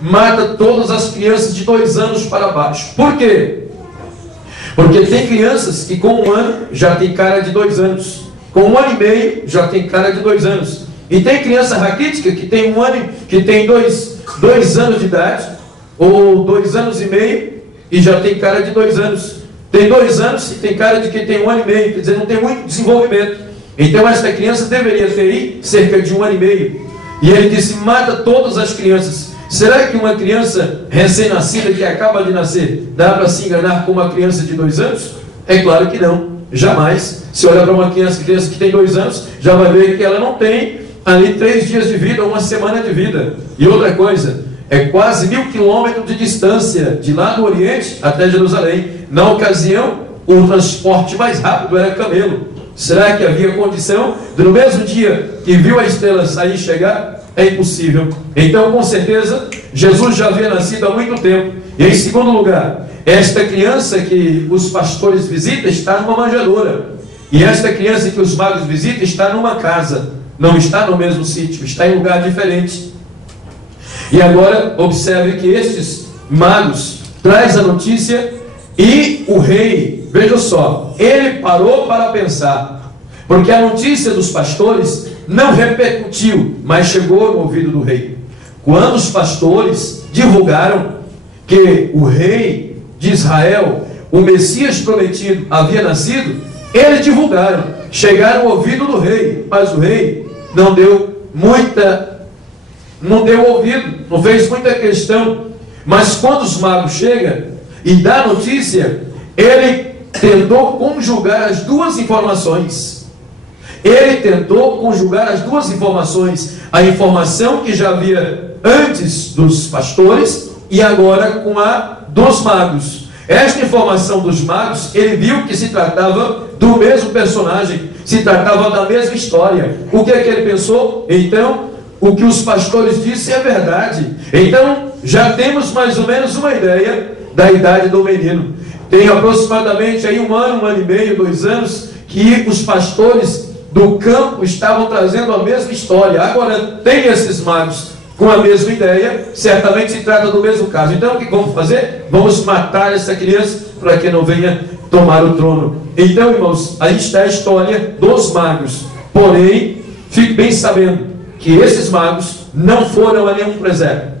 mata todas as crianças de 2 anos para baixo. Por quê? Porque tem crianças que com 1 ano já tem cara de 2 anos. Com 1 ano e meio já tem cara de 2 anos. E tem criança raquítica que tem 1 ano, que tem 2 anos de idade, ou 2 anos e meio, e já tem cara de 2 anos. Tem 2 anos e tem cara de que tem 1 ano e meio, quer dizer, não tem muito desenvolvimento. Então esta criança deveria ter aí cerca de 1 ano e meio. E ele disse, mata todas as crianças. Será que uma criança recém-nascida que acaba de nascer dá para se enganar com uma criança de 2 anos? É claro que não, jamais. Se olhar para uma criança que tem 2 anos, já vai ver que ela não tem ali 3 dias de vida, 1 semana de vida. E outra coisa, é quase 1000 quilômetros de distância de lá do Oriente até Jerusalém. Na ocasião, o transporte mais rápido era camelo. Será que havia condição de, no mesmo dia que viu a estrela sair e chegar? É impossível. Então, com certeza, Jesus já havia nascido há muito tempo. E em segundo lugar, esta criança que os pastores visitam está numa manjedoura. E esta criança que os magos visitam está numa casa. Não está no mesmo sítio, está em lugar diferente. E agora, observe que estes magos trazem a notícia e o rei, veja só, ele parou para pensar. Porque a notícia dos pastores não repercutiu, mas chegou no ouvido do rei. Quando os pastores divulgaram que o rei de Israel, o Messias prometido, havia nascido, eles divulgaram, chegaram ao ouvido do rei, mas o rei não deu ouvido, não fez muita questão. Mas quando os magos chegam e dá a notícia, ele tentou conjugar as duas informações. Ele tentou conjugar as duas informações, a informação que já havia antes dos pastores e agora com a dos magos. Esta informação dos magos, ele viu que se tratava do mesmo personagem, se tratava da mesma história. O que é que ele pensou? Então, o que os pastores disseram é verdade. Então, já temos mais ou menos uma ideia da idade do menino. Tem aproximadamente aí 1 ano, 1 ano e meio, 2 anos, que os pastores do campo estavam trazendo a mesma história. Agora tem esses magos com a mesma ideia, certamente se trata do mesmo caso. Então o que vamos fazer? Vamos matar essa criança para que não venha tomar o trono. Então, irmãos, aí está a história dos magos. Porém, fique bem sabendo que esses magos não foram a nenhum presépio.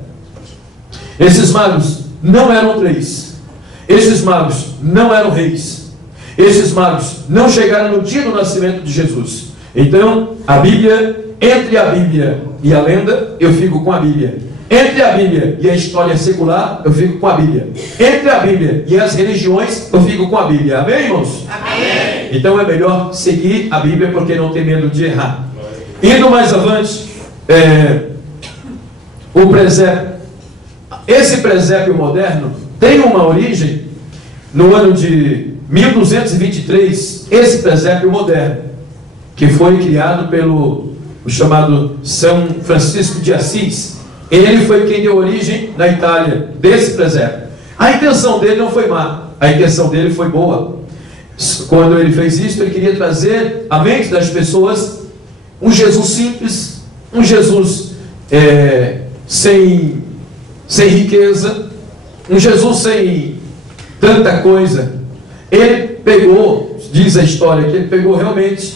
Esses magos não eram 3. Esses magos não eram reis. Esses magos não chegaram no dia do nascimento de Jesus. Então, a Bíblia, entre a Bíblia e a lenda, eu fico com a Bíblia. Entre a Bíblia e a história secular, eu fico com a Bíblia. Entre a Bíblia e as religiões, eu fico com a Bíblia. Amém, irmãos? Amém. Então é melhor seguir a Bíblia, porque não tem medo de errar. Indo mais avante, o presépio. Esse presépio moderno tem uma origem no ano de 1223, esse presépio moderno, que foi criado pelo chamado São Francisco de Assis. Ele foi quem deu origem na Itália desse presépio. A intenção dele não foi má, a intenção dele foi boa. Quando ele fez isso, ele queria trazer à mente das pessoas um Jesus simples, um Jesus sem riqueza, um Jesus sem tanta coisa. Ele pegou, diz a história, que ele pegou realmente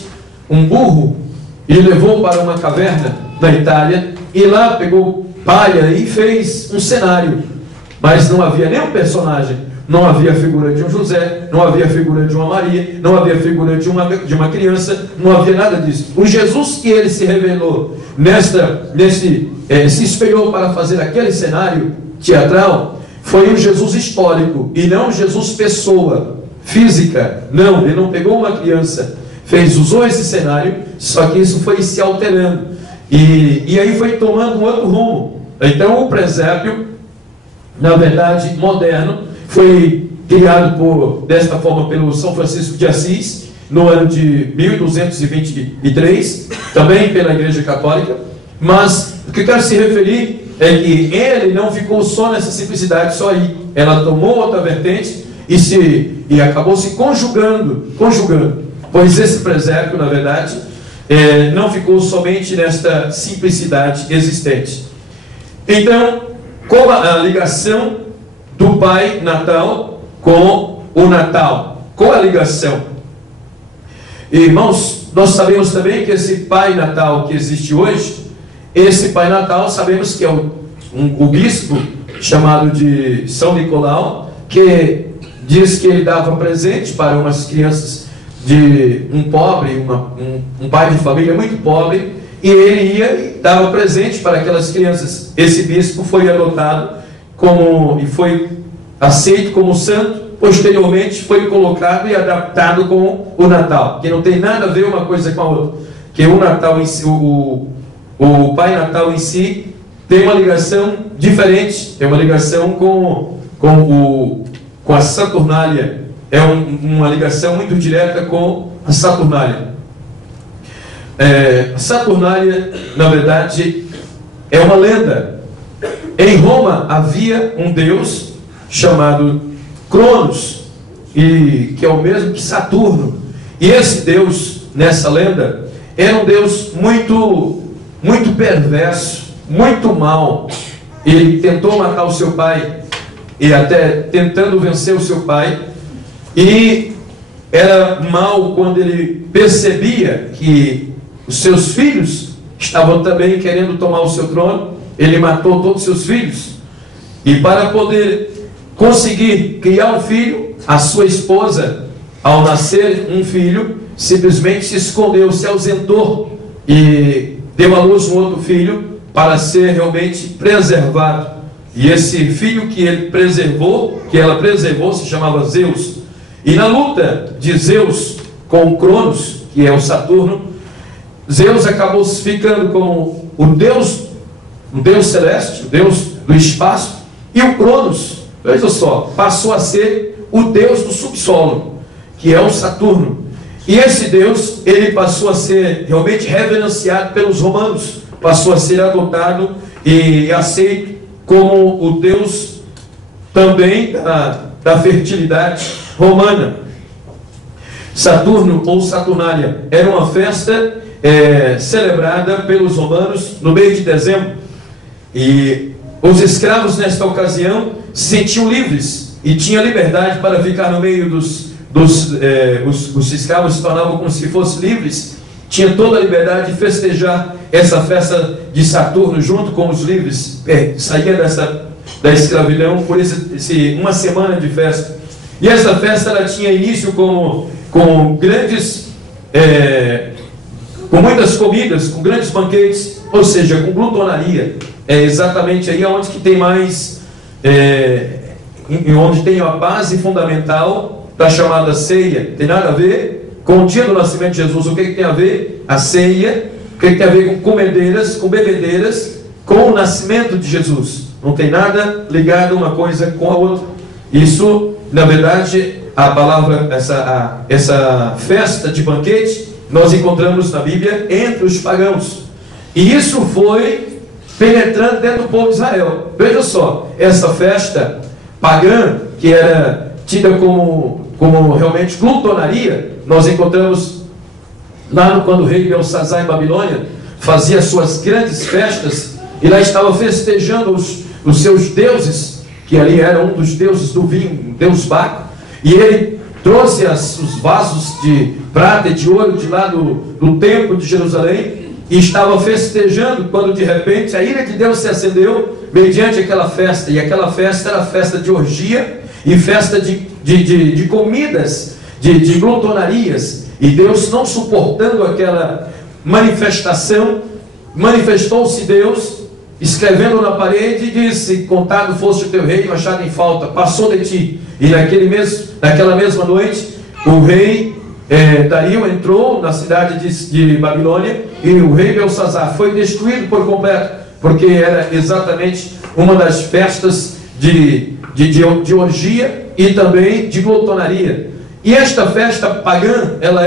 um burro e levou para uma caverna na Itália, e lá pegou palha e fez um cenário, mas não havia nenhum personagem, não havia a figura de um José, não havia a figura de uma Maria, não havia a figura de uma criança, não havia nada disso. O Jesus que ele se revelou se espelhou para fazer aquele cenário teatral, foi um Jesus histórico e não um Jesus pessoa física. Não, ele não pegou uma criança, usou esse cenário, só que isso foi se alterando e aí foi tomando um outro rumo. Então o presépio, na verdade moderno, foi criado desta forma pelo São Francisco de Assis no ano de 1223, também pela Igreja Católica. Mas o que eu quero se referir é que ele não ficou só nessa simplicidade, só aí. Ela tomou outra vertente e acabou se conjugando, pois esse presépio, na verdade, não ficou somente nesta simplicidade existente. Então, Qual a ligação do Pai Natal com o Natal? Qual a ligação? Irmãos, nós sabemos também que esse Pai Natal que existe hoje, esse Pai Natal, sabemos que é o bispo chamado de São Nicolau, que diz que ele dava presente para umas crianças de um pobre, um pai de família muito pobre, e ele ia e dava presente para aquelas crianças. Esse bispo foi adotado e foi aceito como santo, posteriormente foi colocado e adaptado com o Natal, que não tem nada a ver uma coisa com a outra, que o Natal em si, o Pai Natal em si tem uma ligação diferente, tem uma ligação com a Saturnália, é uma ligação muito direta com a Saturnália. A Saturnália, na verdade, é uma lenda. Em Roma havia um deus chamado Cronos, que é o mesmo que Saturno. E esse deus, nessa lenda, era um deus muito perverso, muito mau. Ele tentou matar o seu pai, e até tentando vencer o seu pai, e era mau quando ele percebia que os seus filhos estavam também querendo tomar o seu trono. Ele matou todos os seus filhos, e para poder conseguir criar um filho, a sua esposa, ao nascer um filho, simplesmente se escondeu, se ausentou e deu à luz um outro filho para ser realmente preservado. E esse filho que ela preservou, se chamava Zeus. E na luta de Zeus com Cronos, que é o Saturno, Zeus acabou ficando como o deus celeste, o deus do espaço, e o Cronos, veja só, passou a ser o deus do subsolo, que é o Saturno. E esse deus, ele passou a ser realmente reverenciado pelos romanos, passou a ser adotado e aceito como o deus também da fertilidade romana. Saturno ou Saturnália era uma festa celebrada pelos romanos no mês de dezembro, e os escravos nesta ocasião se sentiam livres e tinham liberdade para ficar no meio os escravos se tornavam como se fossem livres, tinha toda a liberdade de festejar essa festa de Saturno junto com os livres, saía da escravidão por uma semana de festa. E essa festa ela tinha início com grandes, com muitas comidas, com grandes banquetes, ou seja, com glutonaria. É exatamente aí onde que tem mais, onde tem a base fundamental da chamada ceia. Tem nada a ver com o dia do nascimento de Jesus. O que tem a ver? A ceia. O que tem a ver com comedeiras, com bebedeiras, com o nascimento de Jesus. Não tem nada ligado uma coisa com a outra. Isso, na verdade, a palavra, essa festa de banquete, nós encontramos na Bíblia entre os pagãos. E isso foi penetrando dentro do povo de Israel. Veja só, essa festa pagã, que era tida como realmente glutonaria, nós encontramos lá quando o rei Belsazar em Babilônia fazia suas grandes festas, e lá estava festejando os seus deuses, que ali era um dos deuses do vinho, o deus Baco, e ele trouxe os vasos de prata e de ouro de lá do templo de Jerusalém, e estava festejando, quando de repente a ira de Deus se acendeu mediante aquela festa. E aquela festa era festa de orgia e festa de comidas, de glutonarias. E Deus, não suportando aquela manifestação, manifestou-se Deus, escrevendo na parede, e disse: contado foste o teu rei, achado em falta, passou de ti. E naquela mesma noite, o rei Dario entrou na cidade de Babilônia, e o rei Belsazar foi destruído por completo, porque era exatamente uma das festas de orgia e também de glutonaria. E esta festa pagã, ela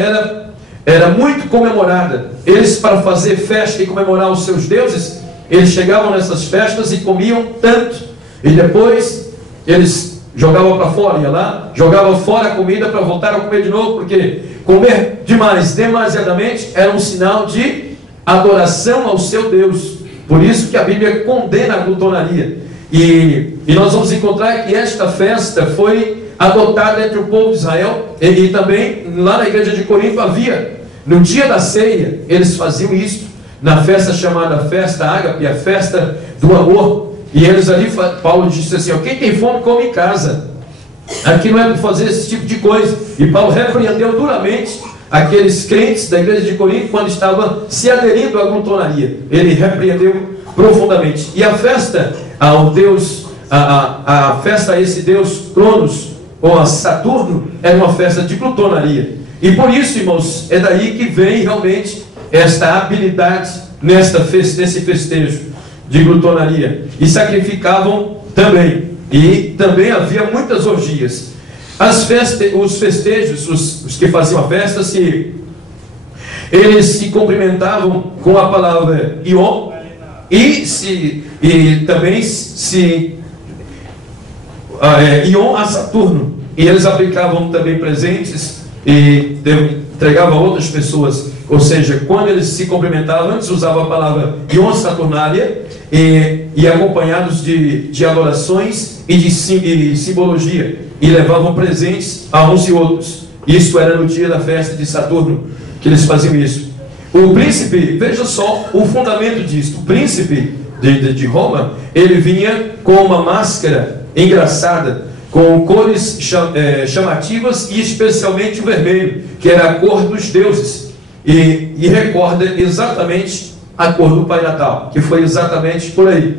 era muito comemorada. Eles, para fazer festa e comemorar os seus deuses, eles chegavam nessas festas e comiam tanto, e depois eles jogavam para fora, ia lá, jogavam fora a comida para voltar a comer de novo, porque comer demasiadamente, era um sinal de adoração ao seu Deus. Por isso que a Bíblia condena a glutonaria. E nós vamos encontrar que esta festa foi adotada entre o povo de Israel, e também lá na igreja de Corinto havia, no dia da ceia, eles faziam isso, na festa chamada festa ágape, a festa do amor. E eles ali, Paulo disse assim, ó, quem tem fome come em casa, aqui não é para fazer esse tipo de coisa. E Paulo repreendeu duramente aqueles crentes da igreja de Corinto quando estavam se aderindo à glutonaria. Ele repreendeu profundamente. E a festa ao Deus, a festa a esse Deus Cronos, ou a Saturno, era uma festa de glutonaria. E por isso, irmãos, é daí que vem realmente esta habilidade nesse festejo de glutonaria. E sacrificavam também. E também havia muitas orgias. Os festejos, os que faziam a festa, eles se cumprimentavam com a palavra Ion, e também Ion a Saturno. E eles aplicavam também presentes e entregavam a outras pessoas. Ou seja, quando eles se cumprimentavam, antes usavam a palavra Ion Saturnália, e acompanhados de adorações e de simbologia, e levavam presentes a uns e outros. Isso era no dia da festa de Saturno que eles faziam isso. O príncipe, veja só o fundamento disso. O príncipe de Roma, ele vinha com uma máscara engraçada, com cores chamativas, e especialmente o vermelho, que era a cor dos deuses, e recorda exatamente a cor do Pai Natal, que foi exatamente por aí.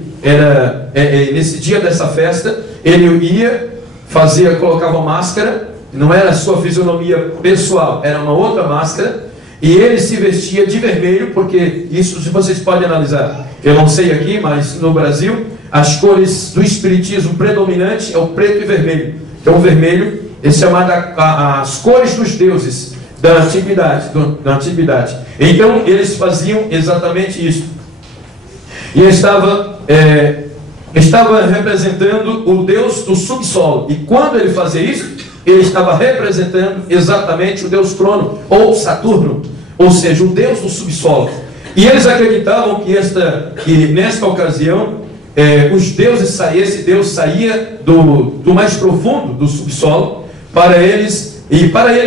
Nesse dia dessa festa, ele colocava máscara, não era a sua fisionomia pessoal, era uma outra máscara, e ele se vestia de vermelho, porque isso vocês podem analisar. Eu não sei aqui, mas no Brasil, as cores do espiritismo predominante é o preto e vermelho. Então o vermelho é chamado as cores dos deuses da antiguidade. Então eles faziam exatamente isso. E estava representando o Deus do subsolo. E quando ele fazia isso, ele estava representando exatamente o Deus Crono, ou Saturno, ou seja, o Deus do subsolo. E eles acreditavam que nesta ocasião, esse Deus saía do mais profundo do subsolo para ele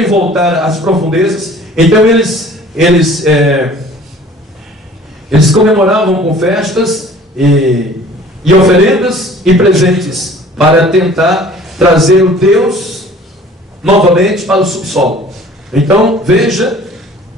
voltar às profundezas. Então eles comemoravam com festas e oferendas e presentes para tentar trazer o Deus novamente para o subsolo. Então veja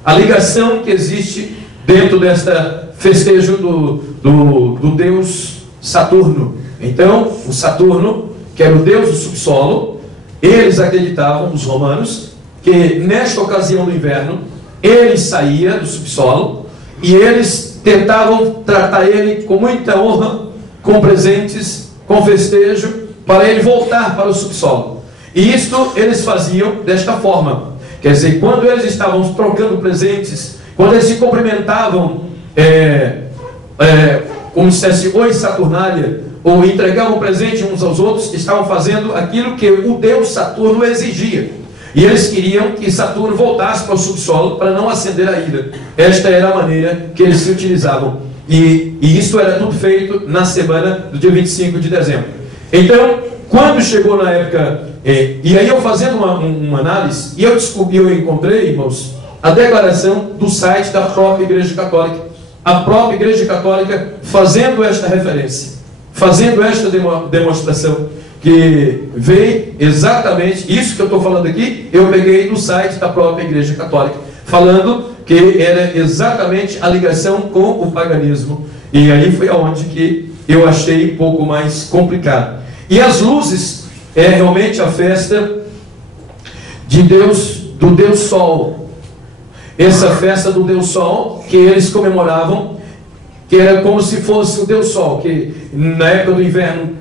a ligação que existe dentro desta festejo do Deus Saturno. Então o Saturno, que era o Deus do subsolo, eles acreditavam, os romanos, que nesta ocasião do inverno ele saía do subsolo e eles tentavam tratar ele com muita honra, com presentes, com festejo, para ele voltar para o subsolo. E isto eles faziam desta forma. Quer dizer, quando eles estavam trocando presentes, quando eles se cumprimentavam, como se dissesse oi Saturnália, ou entregavam presente uns aos outros, estavam fazendo aquilo que o Deus Saturno exigia. E eles queriam que Saturno voltasse para o subsolo para não acender a ira. Esta era a maneira que eles se utilizavam. E isso era tudo feito na semana do dia 25 de dezembro. Então, quando chegou na época... e aí eu fazendo uma análise, e eu encontrei, irmãos, a declaração do site da própria Igreja Católica. A própria Igreja Católica fazendo esta referência, fazendo esta demonstração, que veio exatamente isso que eu estou falando aqui, eu peguei do site da própria Igreja Católica, falando que era exatamente a ligação com o paganismo. E aí foi aonde que eu achei um pouco mais complicado. E as luzes é realmente a festa de Deus, do Deus Sol. Essa festa do Deus Sol que eles comemoravam, que era como se fosse o Deus Sol, que na época do inverno